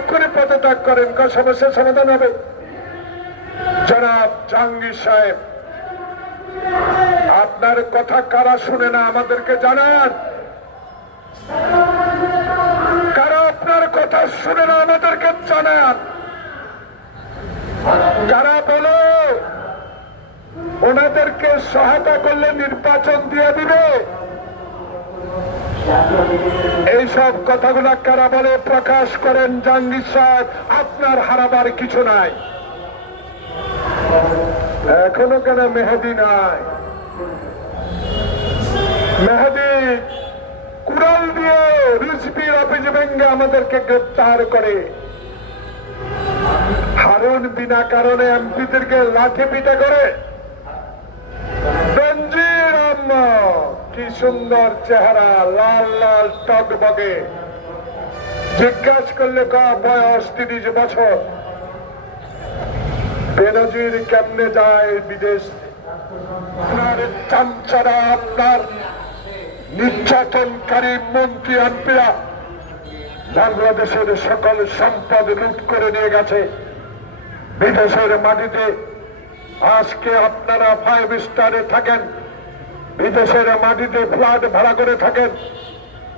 এক্ষুনি পদত্যাগ করেন কোন সমস্যার সমাধান হবে। জনাব জাহাঙ্গীর সাহেব, আপনার কথা কারা শুনে না আমাদেরকে জানান? কারা আপনার কথা শুনে না আমাদেরকে জানান? কারা বলো, ওনাদেরকে সহায়তা করলে নির্বাচন দিয়ে দিবে? এইসব কথাগুলা কারা বলে প্রকাশ করেন জাহাঙ্গীর সাহেব আপনার হারাবার কিছু নাই। এখনও কেন মেহেদি নাই? মেহেদি, কুড়াল দিয়ে রিসপির অফিস ভেঙ্গে আমাদেরকে গ্রেপ্তার করে। হারুন বিনা কারণে এমপিদেরকে লাঠি পিটা করে বেনজির আহমদ, কি সুন্দর চেহারা, লাল লাল টকবগে জিজ্ঞাসা করলে ক, বয়স তিরিশ বছর। বেনজির কেমনে যায় বিদেশ? আপনার নির্যাতনকারী মন্ত্রী এমপিরা বাংলাদেশের সকল সম্পদ লুট করে নিয়ে গেছে। বিদেশের মাটিতে আজকে আপনারা ফাইভ স্টারে থাকেন। বিদেশের মাটিতে ফ্ল্যাট ভাড়া করে থাকেন।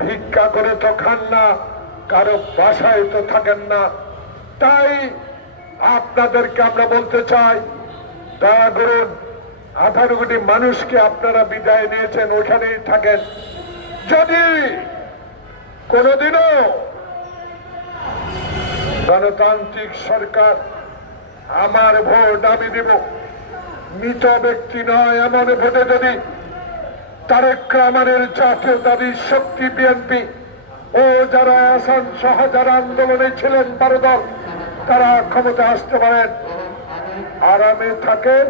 ভিক্ষা করে তো খান না, কারও বাসায় তো থাকেন না। তাই আপনাদেরকে আমরা বলতে চাই, দয়া করুন, আঠারো কোটি মানুষকে আপনারা বিদায় নিয়েছেন, ওখানেই থাকেন। যদি কোনোদিনও গণতান্ত্রিক সরকার আমার ভোট আমি দেব, মৃত ব্যক্তি নয়, এমন ভোটে যদি তারেক রহমানের জাতীয়তাবাদী শক্তি বিএনপি ও যারা আসান সহ যারা আন্দোলনে ছিলেন বারো দল তারা ক্ষমতা আসতে পারেন। আরামে থাকেন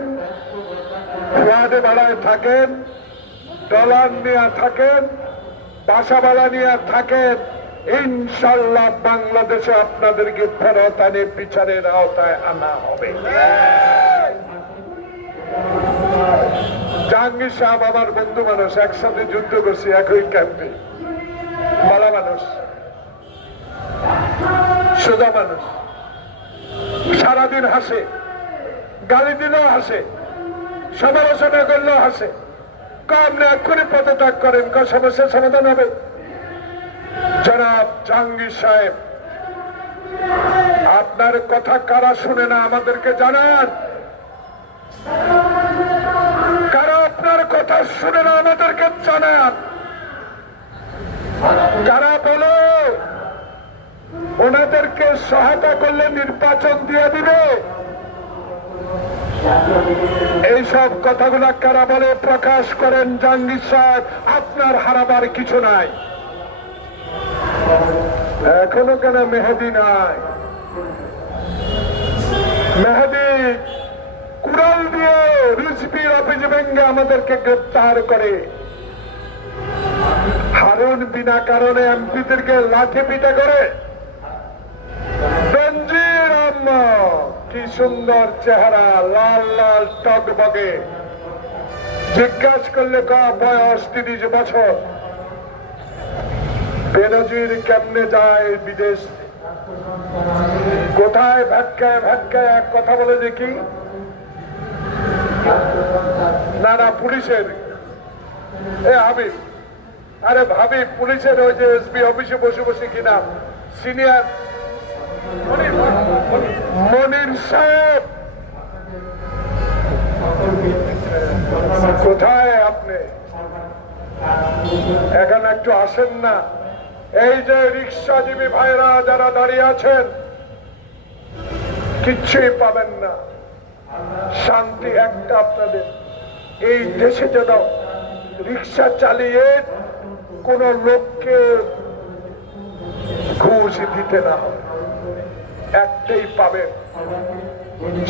ফ্ল্যাটে ভাড়ায় থাকেন, ডলার নিয়ে থাকেন, বাসা ভাড়া নিয়ে থাকেন। ইনশাল্লাহ বাংলাদেশে আপনাদেরকে ফেরত আনে, বিচারের আওতায় আনা হবে। জাহাঙ্গীর সাহেব আমার বন্ধু মানুষ, একসাথে যুদ্ধ করছি, একই ক্যাম্পে। ভালো মানুষ, সোজা মানুষ। সারাদিন হাসে, গালি দিলেও হাসে, সমালোচনা করলেও হাসে। কম না এক্ষুনি পদত্যাগ করেন কোন সমস্যার সমাধান হবে। জনাব জাহাঙ্গীর সাহেব, আপনার কথা কারা শুনে না আমাদেরকে জানান? আপনার কথা শুনে না, আমাদেরকে জানান। কারা বলো, ওনাদেরকে সহায়তা করলে নির্বাচন দিয়ে দিবে। এইসব কথাগুলা কারা বলে? প্রকাশ করেন জাহাঙ্গীর সাহেব, আপনার হারাবার কিছু নাই। এখনও কেন মেহেদি নাই? মেহেদি কুড়াল দিয়ে রিসপির অফিস ভেঙ্গে আমাদেরকে গ্রেপ্তার করে। হারুন বিনা কারণে এমপিদেরকে লাঠি পিটা করে। কি সুন্দর চেহারা, লাল লাল টকবগে। জিজ্ঞাসা করলে ক বয়স তিরিশ বছর? বেনজির কেমনে যায় বিদেশ? কোথায় ভ্যাটকায় ভ্যাটকায় এক কথা বলে দেখি। না না, পুলিশের। এ, হাবিব। আরে ভাবি পুলিশের ওই যে এসবি অফিসে বসে বসে কিনা সিনিয়র? মনির সাহেব। কোথায় আপনি? এখন একটু আসেন না। এই যে রিক্সাজীবী ভাইরা যারা দাঁড়িয়ে আছেন, কিচ্ছুই পাবেন না। শান্তি একটা আপনাদের। এই দেশে যেন রিক্সা চালিয়ে কোন লোককে ঘুষ দিতে না একটাই পাবেন।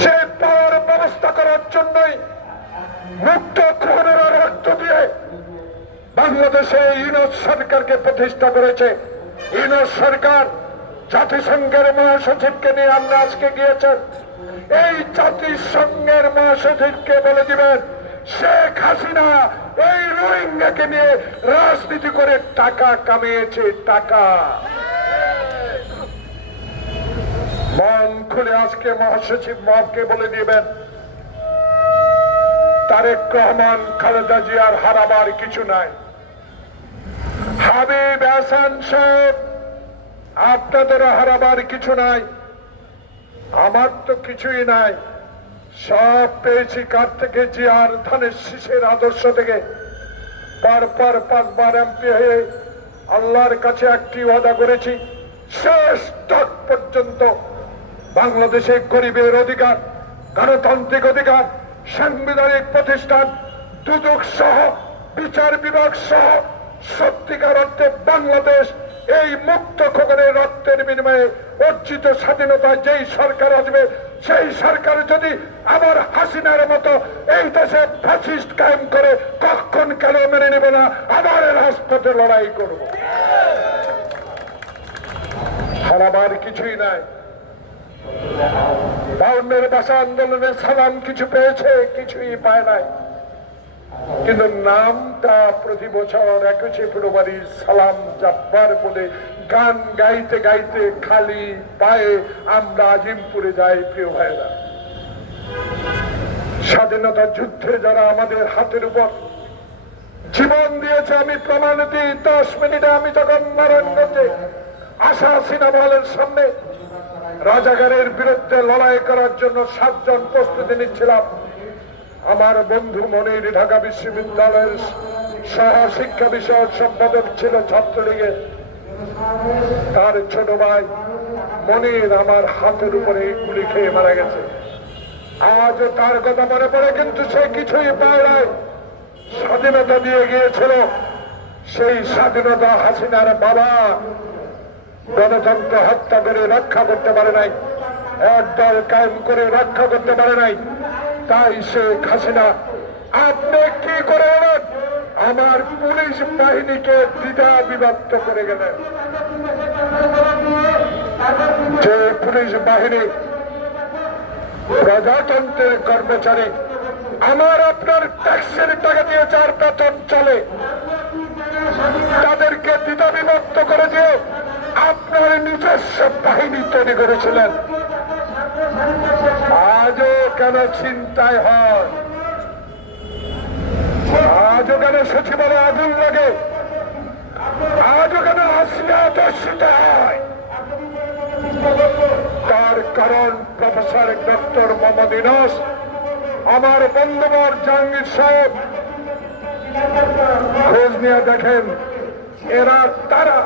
সে পাওয়ার ব্যবস্থা করার জন্যই মুক্ত গ্রহণের রক্ত দিয়ে বাংলাদেশে ইউনুস সরকারকে প্রতিষ্ঠা করেছে। ইউনুস সরকার জাতিসংঘের মহাসচিবকে নিয়ে আমরা আজকে গিয়েছেন। এই জাতিসংঘের মহাসচিবকে বলে দিবেন, শেখ হাসিনা এই রোহিঙ্গাকে নিয়ে রাজনীতি করে টাকা কামিয়েছে, টাকা। মন খুলে আজকে মহাসচিব মহাবকে বলে দিবেন, তারেক রহমান, খালেদা জিয়ার হারাবার কিছু নাই। হাবিব হাসান সাহেব আপনাদের হারাবার কিছু নাই। আমার তো কিছুই নাই। সব পেয়েছি কার থেকে? যে আর ধানের শীষের আদর্শ থেকে। পরপর পাঁচবার এমপি হয়ে আল্লাহর কাছে একটি ওয়াদা করেছি, শেষ তক পর্যন্ত। বাংলাদেশে গরিবের অধিকার, গণতান্ত্রিক অধিকার, সাংবিধানিক প্রতিষ্ঠান দুদক সহ বিচার বিভাগ সহ সত্যিকার অর্থে বাংলাদেশ এই মুক্ত খোকনের রক্তের বিনিময়ে অর্জিত স্বাধীনতা যেই সরকার আসবে, সেই সরকার যদি আবার হাসিনার মতো এই দেশে ফ্যাসিস্ট কায়েম করে, কখন কেন মেনে নেবে না? আবার রাজপথে লড়াই করব। হারাবার কিছুই নাই। বাউন্নের ভাষা আন্দোলনে সালাম কিছু পেয়েছে, কিছুই পায় নাই। কিন্তু নামটা প্রতি বছর একুশে ফেব্রুয়ারি সালাম জাব্বার বলে গান গাইতে গাইতে খালি পায়ে আমরা আজিমপুরে যাই, প্রিয় ভাইরা স্বাধীনতা যুদ্ধে যারা আমাদের হাতের উপর জীবন দিয়েছে, আমি প্রমাণ দিই, দশ মিনিটে আমি যখন নারায়ণগঞ্জে আশা সিনেমালের সামনে রাজাগারের বিরুদ্ধে লড়াই করার জন্য সাতজন প্রস্তুতি নিচ্ছিলাম। আমার বন্ধু মনির ঢাকা বিশ্ববিদ্যালয়ের সহ শিক্ষা বিষয়ক সম্পাদক ছিল ছাত্রলীগের তার ছোট ভাই মনির আমার হাতের উপরে গুলি খেয়ে মারা গেছে। আজও তার কথা মনে পড়ে, কিন্তু সে কিছুই পায় নাই। স্বাধীনতা দিয়ে গিয়েছিল সেই স্বাধীনতা হাসিনার বাবা। গণতন্ত্র হত্যা করে রক্ষা করতে পারে নাই, একদল কায়েম করে রক্ষা করতে পারে নাই। তাই শেখ হাসিনা, আপনি কি করে আমার পুলিশ বাহিনীকে দ্বিধা বিভক্ত করে গেলেন। যে পুলিশ বাহিনী প্রজাতন্ত্রের কর্মচারী, আমার আপনার ট্যাক্সের টাকা দিয়ে যার বেতন চলে, তাদেরকে দ্বিধা বিভক্ত করে দিয়ে আপনার নিজস্ব বাহিনী তৈরি করেছিলেন। আজও কেন চিন্তায় হয়? আজও কেন সচিবালয় আগুন লাগে? আজও কেন তার কারণ প্রফেসর ডক্টর মোহাম্মদ ইনাস আমার বন্ধুবর জাহাঙ্গীর সাহেব। খোঁজ নিয়ে দেখেন, এরা তারা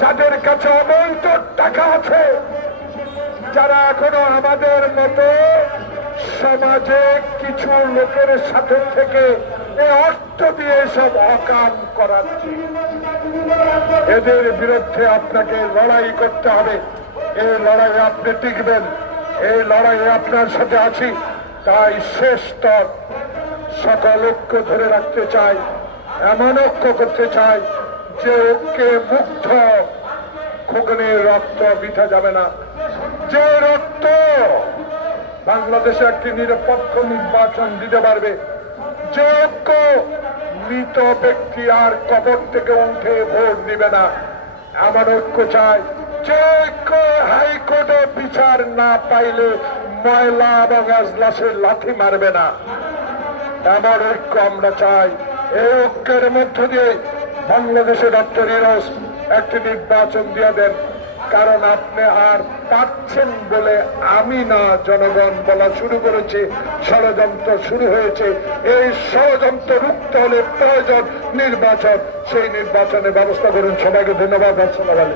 যাদের কাছে অবৈধ টাকা আছে। যারা এখনও আমাদের মতো সমাজে কিছু লোকের সাথে থেকে এ অর্থ দিয়ে সব অকাম করাচ্ছে। এদের বিরুদ্ধে আপনাকে লড়াই করতে হবে। এই লড়াইয়ে আপনি টিকবেন। এই লড়াইয়ে আপনার সাথে আছি। তাই শেষ স্তর। সকল ঐক্য ধরে রাখতে চাই। এমন ঐক্য করতে চাই যে ঐক্যে মুগ্ধ। খোকনের রক্ত বিঠা যাবে না। যে রক্ত। বাংলাদেশে একটি নিরপেক্ষ নির্বাচন দিতে পারবে। যে ঐক্য মৃত ব্যক্তি আর কবর থেকে উঠে ভোট দিবে না, এমন ঐক্য চাই যে ঐক্য হাইকোর্টে বিচার না পাইলে ময়লা এবং আজলাসে লাথি মারবে না। এমন ঐক্য আমরা চাই। এই ঐক্যের মধ্য দিয়ে বাংলাদেশে ডক্টর ইরোস একটি নির্বাচন দিয়ে দেন। কারণ আপনি আর পাচ্ছেন বলে আমি না, জনগণ বলা শুরু করেছে, ষড়যন্ত্র শুরু হয়েছে। এই ষড়যন্ত্র রুখতে হলে প্রয়োজন নির্বাচন। সেই নির্বাচনে ব্যবস্থা করুন। সবাইকে ধন্যবাদ। আসসালাম